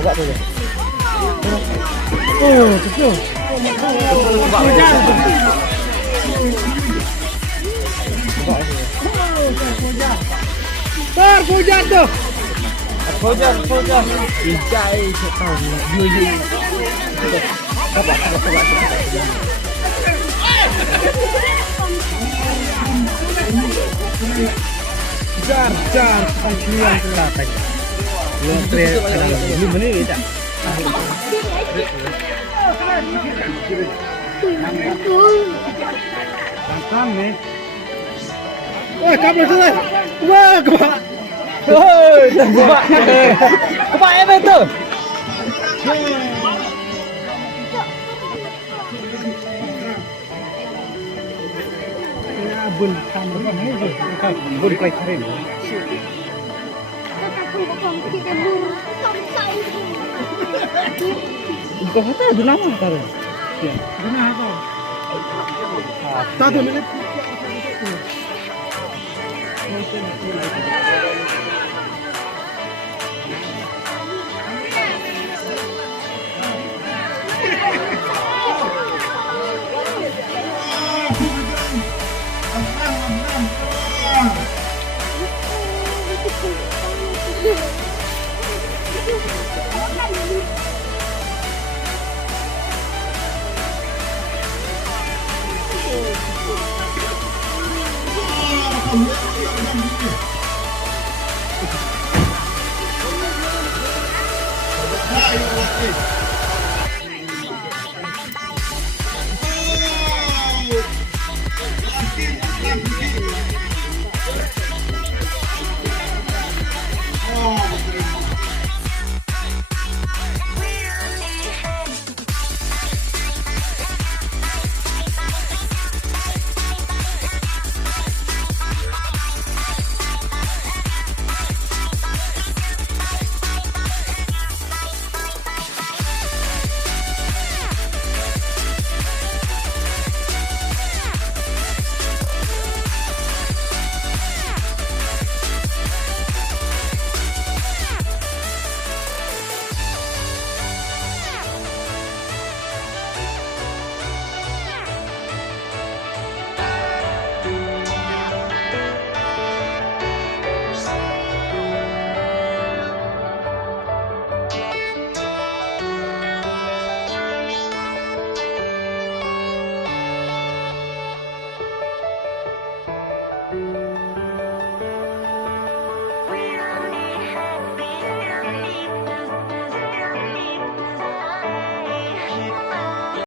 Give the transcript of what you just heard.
Buka tu. Oh, kecil. Buka hujan. Hujan tu. Hujan. Hijai setau. Yu. Coba. Jar, pangkilan kelatan. Belum ini benar ni tak? Tantam ni. Wah, kabel selesai. Wah, kebak. Hoi, kebak. Kebak apa tu? Bun tambah ni je. Bun kai kering. Kau kata ada nama tak? Ya. Mana apa? Tak ada mana. Ayo,